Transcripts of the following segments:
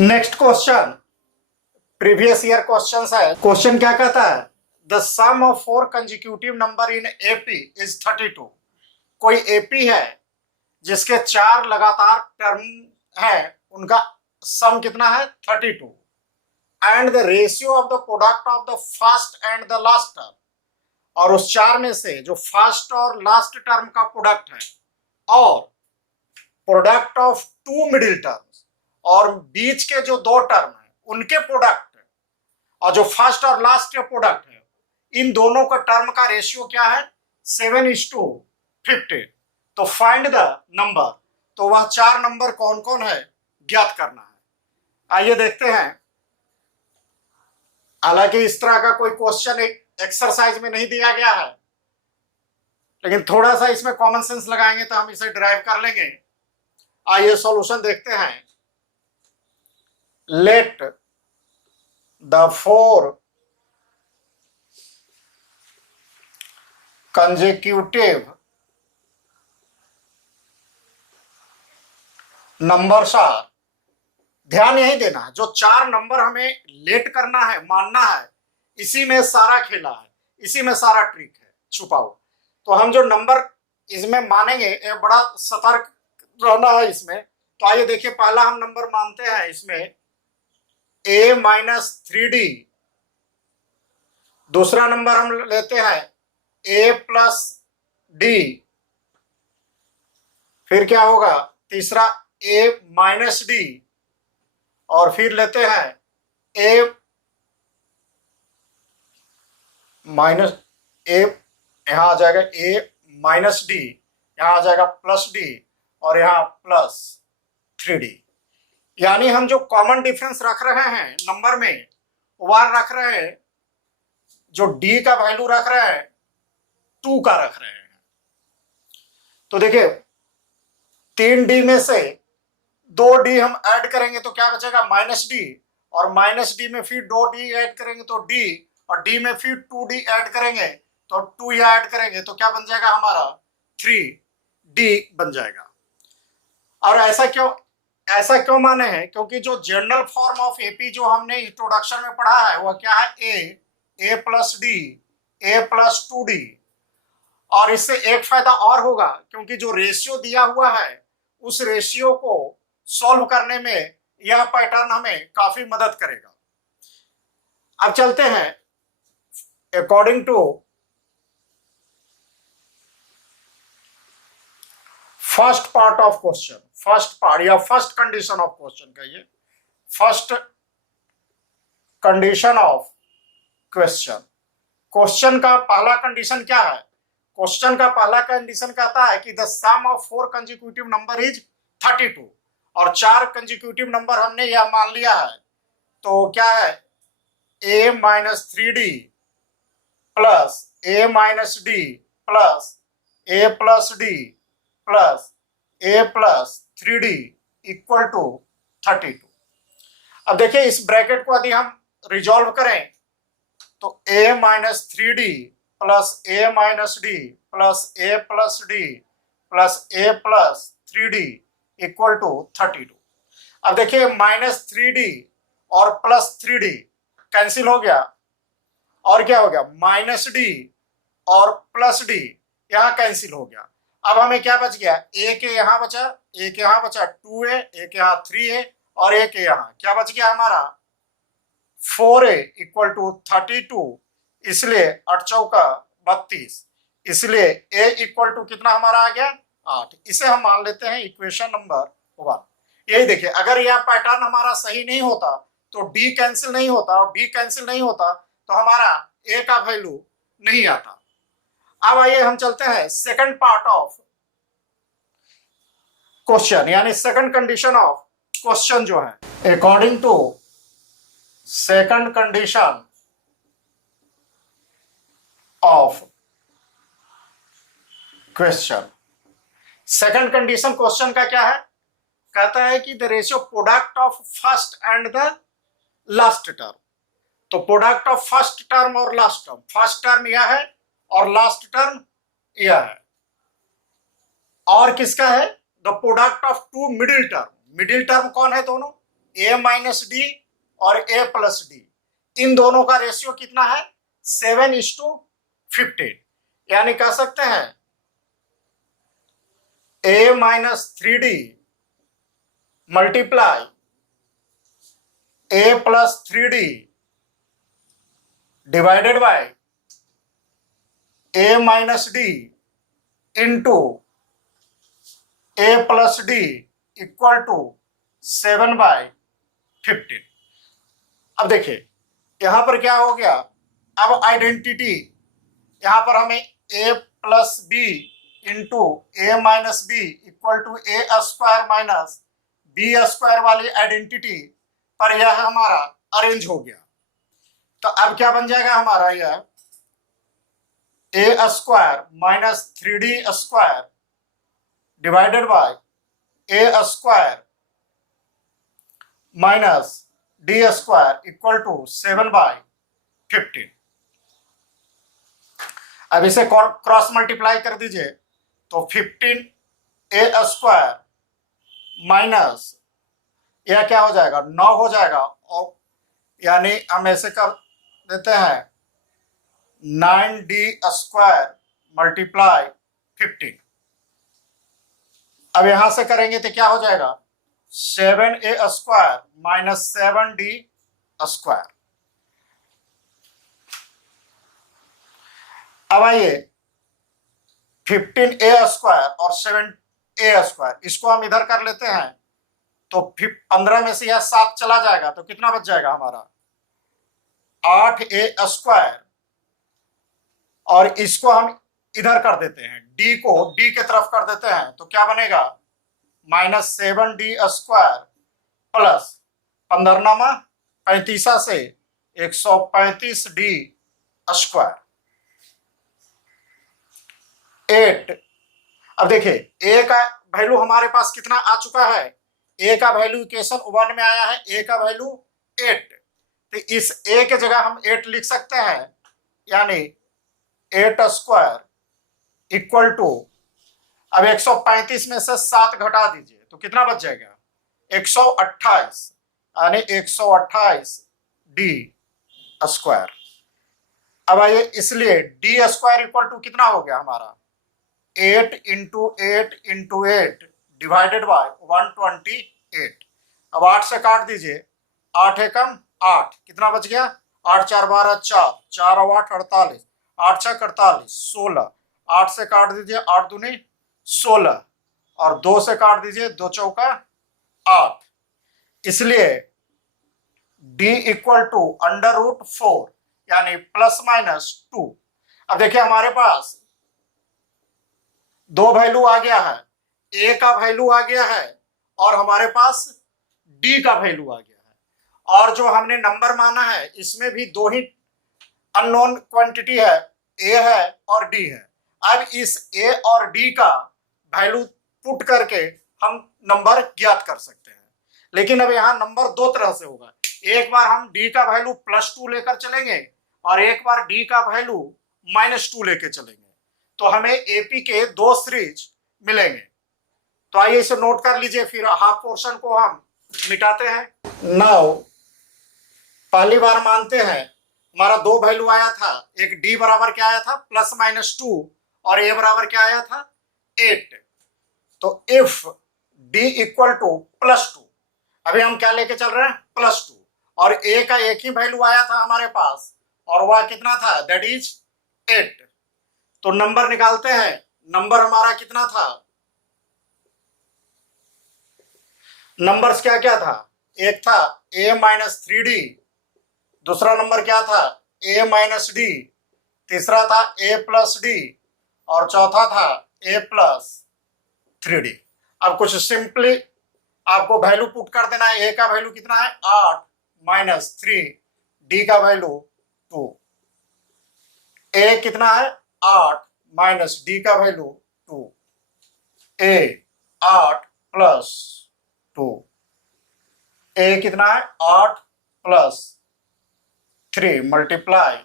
Next question previous year question है। Question क्या कहता है? The sum of 4 consecutive number in AP is 32। कोई एपी है जिसके 4 लगातार टर्म है, उनका सम कितना है? 32। And the ratio of the product of the first and the last term, और उस 4 में से जो फर्स्ट और लास्ट टर्म का प्रोडक्ट है और प्रोडक्ट ऑफ 2 मिडिल टर्म्स और बीच के जो 2 टर्म है उनके प्रोडक्ट और जो फर्स्ट और लास्ट के प्रोडक्ट है, इन दोनों का टर्म का रेशियो क्या है? 7:50। तो फाइंड द नंबर। तो वह 4 नंबर कौन कौन है ज्ञात करना है। आइए देखते हैं। हालांकि इस तरह का कोई क्वेश्चन एक एक्सरसाइज में नहीं दिया गया है, लेकिन थोड़ा सा इसमें कॉमन सेंस लगाएंगे तो हम इसे डिराइव कर लेंगे। आइए सॉल्यूशन देखते हैं। Let the 4 consecutive numbers are. ध्यान यही देना है, जो 4 नंबर हमें लेट करना है, मानना है, इसी में सारा खेला है, इसी में सारा ट्रिक है छुपा हुआ। तो हम जो नंबर इसमें मानेंगे, ये बड़ा सतर्क रहना है इसमें। तो आइए देखिए, पहला हम नंबर मानते हैं इसमें a-3d। दूसरा नंबर हम लेते हैं a+d। फिर क्या होगा? तीसरा a-d। और फिर लेते हैं a यहां आ जाएगा a-d, यहां आ जाएगा +d और यहां +3d। यानी हम जो कॉमन डिफरेंस रख रहे हैं नंबर में, वह रख रहे हैं, जो d का वैल्यू रख रहे हैं 2 का रख रहे हैं। तो देखिए 3d में से 2d हम ऐड करेंगे तो क्या बचेगा? -d। और -d में फिर 2d ऐड करेंगे तो d, और d में फिर 2d ऐड करेंगे तो 2 या ऐड करेंगे तो क्या बन जाएगा हमारा? 3d बन जाएगा। और ऐसा क्यों माने हैं? क्योंकि जो जनरल फॉर्म ऑफ एपी जो हमने इंट्रोडक्शन में पढ़ा है वह क्या है? a+d, a+2d। और इससे एक फायदा और होगा, क्योंकि जो रेशियो दिया हुआ है उस रेशियो को सॉल्व करने में यह पैटर्न हमें काफी मदद करेगा। अब चलते हैं according to first part of question. First part या फर्स्ट कंडीशन ऑफ क्वेश्चन कहिए। First condition of question. Question का पहला कंडीशन क्या है? क्वेश्चन का पहला कंडीशन कहता है कि the sum of 4 consecutive number is 32। और 4 कंजिक्यूटिव नंबर हमने यह मान लिया है। तो क्या है? a-3d plus a-d plus a+d plus a+3d equal to 32। अब देखिए इस ब्रैकेट को यदि हम रिजॉल्व करें तो a-3d plus a-d plus a+d plus a+3d equal to 32। अब देखिए -3d और +3d कैंसिल हो गया, और क्या हो गया? -d और +d यहां कैंसिल हो गया। अब हमें क्या बच गया? एक यहां बचा, एक यहां बचा 2a, एक यहां 3a और एक यहां क्या बच गया हमारा? 4a equal to 32। इसलिए 8 चौका 32, इसलिए a इक्वल टू कितना हमारा आ गया? 8। इसे हम मान लेते हैं इक्वेशन नंबर 1। यही देखिए, अगर यह पैटर्न हमारा सही नहीं होता तो d कैंसिल नहीं होता, और d कैंसिल नहीं होता तो हमारा a का वैल्यू नहीं आता। अब आइए हम चलते हैं सेकंड पार्ट ऑफ क्वेश्चन, यानी सेकंड कंडीशन ऑफ क्वेश्चन जो है। According to second condition of question. Second condition question का क्या है? कहता है कि the ratio product of first and the last term. तो प्रोडक्ट ऑफ फर्स्ट टर्म और लास्ट टर्म, फर्स्ट टर्म यह है और लास्ट टर्म यह है। और किसका है? The product of 2 middle term. Middle term कौन है दोनों? ए माइनस डी और ए प्लस डी, इन दोनों का रेशियो कितना है 7:15, यानी कह सकते हैं A minus 3D multiply A plus 3D divided by A minus D into A plus D equal to 7/15। अब देखिए यहां पर क्या हो गया, अब आइडेंटिटी यहां पर हमें A plus B into A minus B equal to A square minus B square वाली आइडेंटिटी पर यह हमारा अरेंज हो गया। तो अब क्या बन जाएगा हमारा, यह A square minus 3D square divided by A square minus D square equal to 7/15। अब इसे क्रॉस मल्टीप्लाई कर दीजिए तो 15 ए स्क्वायर माइनस यह क्या हो जाएगा 9 हो जाएगा, और यानी हम ऐसे कर देते हैं 9D स्क्वायर मल्टीप्लाई 15। अब यहां से करेंगे तो क्या हो जाएगा 7A square minus 7D square. अब आइए 15A स्क्वायर और 7A स्क्वायर इसको हम इधर कर लेते हैं, तो 15 में से यह 7 चला जाएगा तो कितना बच जाएगा हमारा 8A स्क्वायर, और इसको हम इधर कर देते हैं, डी को डी के तरफ कर देते हैं तो क्या बनेगा माइनस 7D स्क्वायर प्लस 15 35 से 135D स्क्वायर 8। अब देखिए ए का वैल्यू हमारे पास कितना आ चुका है, ए का वैल्यू इक्वेशन 1 में आया है, ए का वैल्यू 8, तो इस ए के जगह हम 8 लिख सकते हैं, यानी 8 स्क्वायर इक्वल टू, अब 135 में से 7 घटा दीजिए तो कितना बच जाएगा 128, यानी 128 डी स्क्वायर। अब आइए इसलिए डी स्क्वायर इक्वल टू कितना हो गया हमारा 8 इंटू 8 इंटू 8 डिवाइडेड बाय 128। अब 8 से काट दीजिए, 8 एकम 8, कितना बच गया 8 4 12 4, 4 और 8 48, 8 6 48 16, 8 से काट दीजिए 8 दूनी 16, और 2 से काट दीजिए 2 चौका 8, इसलिए d इक्वल टू √4 यानी ±2। अब देखिए हमारे पास दो वैल्यू आ गया है, a का वैल्यू आ गया है और हमारे पास d का वैल्यू आ गया है, और जो हमने नंबर माना है इसमें भी दो ही अननोन क्वांटिटी है, a है और d है। अब इस a और d का वैल्यू पुट करके हम नंबर ज्ञात कर सकते हैं, लेकिन अब यहाँ नंबर दो तरह से होगा, एक बार हम d का वैल्यू +2 लेकर चलेंगे और एक बार d का वैल्यू -2 लेकर चलेंगे, तो हमें एपी के दो सीरीज मिलेंगे। तो आइए इसे नोट कर लीजिए, फिर हाफ पोर्शन को हम मिटाते हैं। नाउ पहली बार मानते हैं हमारा दो वैल्यू आया था, एक d बराबर क्या आया था +-2 और a बराबर क्या आया था 8। तो इफ d इक्वल टू +2, अभी हम क्या लेके चल रहे हैं +2, और a का एक ही वैल्यू आया था हमारे पास और वह कितना था दैट इज 8। तो नंबर निकालते हैं, नंबर हमारा कितना था, नंबर्स क्या क्या था, एक था a-3d, दूसरा नंबर क्या था a-d, तीसरा था a+d और चौथा था a+3d। अब कुछ सिंपली आपको वैल्यू पुट कर देना है, a का वैल्यू कितना है 8 - 3, d का वैल्यू 2, a कितना है 8 - d का वैल्यू 2, a 8 + 2, a कितना है 8 + 3 ×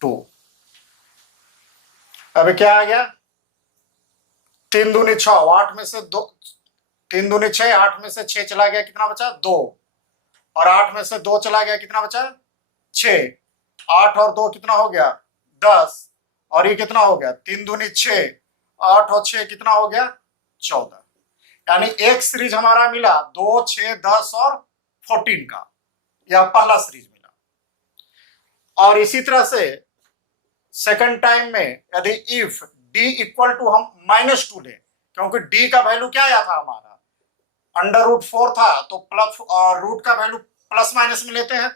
2। अब क्या आ गया 3 दूनी 6, 8 में से 2 3 दूनी 6, 8 में से 6 चला गया, कितना बचा 2, और 8 में से 2 चला गया, कितना बचा 6, 8 और 2 कितना हो गया 10, और ये कितना हो गया 3 दूनी 6, 8 और 6 कितना हो गया 14। यानी एक सीरीज हमारा मिला 2, 6, 10 और 14 का, यह पहला सीरीज मिला। और इसी तरह से सेकंड टाइम में यदि इफ d इक्वल टू हम -2 लें, क्योंकि d का वैल्यू क्या आया था हमारा √4 था, तो प्लस और रूट का वैल्यू प्लस माइनस में लेते हैं,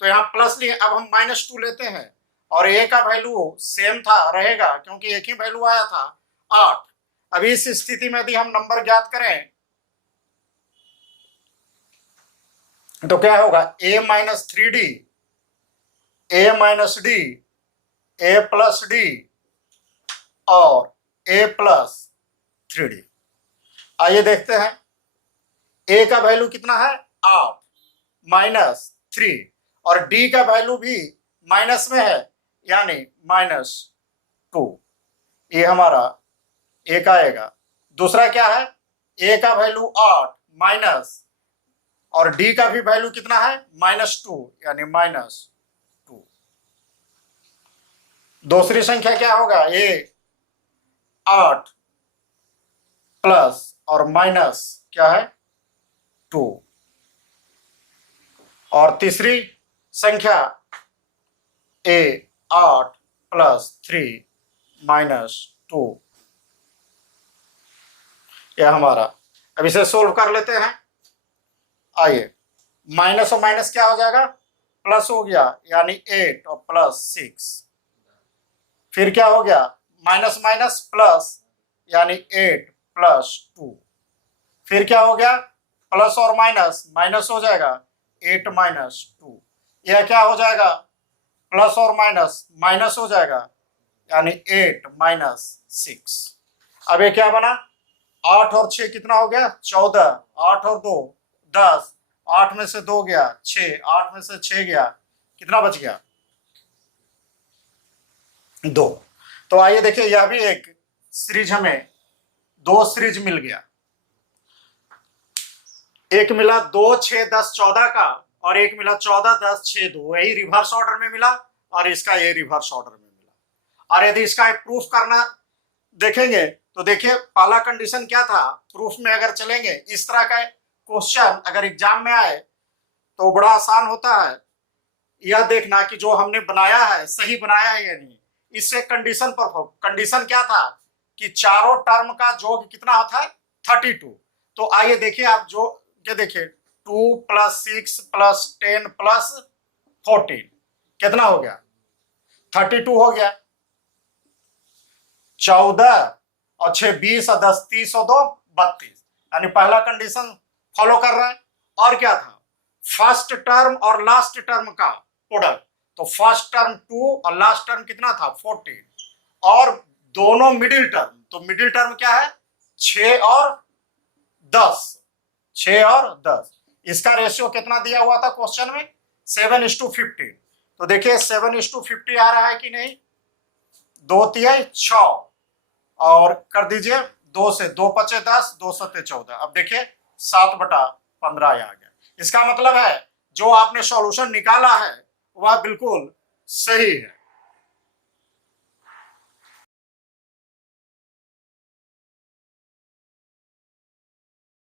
तो यहाँ प्लस लिए, अब हम -2 लेते हैं, और a का वैल्यू सेम था रहेगा क्योंकि एक ही वैल्यू आया था 8। अब इस स्थिति में यदि हम नंबर ज्ञात करें तो क्या होगा a - 3d, a - d, a + d और a + 3d। आइए देखते हैं, a का वैल्यू कितना है 8 - 3, और d का वैल्यू भी माइनस में है यानी -2, ये हमारा एक आएगा। दूसरा क्या है, a का वैल्यू 8 माइनस, और d का भी वैल्यू कितना है -2 यानी -2। दूसरी संख्या क्या होगा, ये 8 प्लस और माइनस क्या है 2, और तीसरी संख्या a 8 + 3 - 2, यह हमारा। अब इसे सोल्व कर लेते हैं। आइए, माइनस और माइनस क्या हो जाएगा प्लस हो गया यानी 8 और +6, फिर क्या हो गया माइनस माइनस प्लस यानी 8 + 2, फिर क्या हो गया प्लस और माइनस माइनस हो जाएगा 8 - 2, यह क्या हो जाएगा प्लस और माइनस माइनस हो जाएगा यानी 8 - 6। अब ये क्या बना 8 और 6 कितना हो गया 14, 8 और 2 10, 8 में से 2 गया 6, 8 में से 6 गया, कितना बच गया 2। तो आइए देखिए, यह भी एक सीरीज, हमें 2 सीरीज मिल गया, एक मिला 2, 6, 10, 14 का, और एक मिला 14, 10, 6, 2, यही रिवर्स ऑर्डर में मिला, और इसका ये रिवर्स ऑर्डर में मिला। और यदि इसका प्रूफ करना देखेंगे तो देखिए, पहला कंडीशन क्या था, प्रूफ में अगर चलेंगे, इस तरह का क्वेश्चन अगर एग्जाम में आए तो बड़ा आसान होता है यह देखना कि जो हमने बनाया है सही बनाया है या नहीं। इससे कंडीशन पर, कंडीशन क्या था कि चारों टर्म का योग कितना होता है 32। तो आइए देखिए, आप जो ये देखिए 2 + 6 + 10 + 14 कितना हो गया 32 हो गया। 14 और 6 20 और 10 30 और 2 32, यानी पहला कंडीशन फॉलो कर रहा है। और क्या था फर्स्ट टर्म और लास्ट टर्म का प्रोडक्ट, तो फर्स्ट टर्म 2 और लास्ट टर्म कितना था 14, और दोनों मिडिल टर्म, तो मिडिल टर्म क्या है 6 और 10, 6 और 10, इसका रेशियो कितना दिया हुआ था क्वेश्चन में 7:50। तो देखिए 7:50 आ रहा है कि नहीं, 2 तिहाई 6, और कर दीजिए 2 से 2 × 5 = 10, 2 × 7 = 14। अब देखिए 7/15 आ गया। इसका मतलब है जो आपने सॉल्यूशन निकाला है वह बिल्कुल सही है।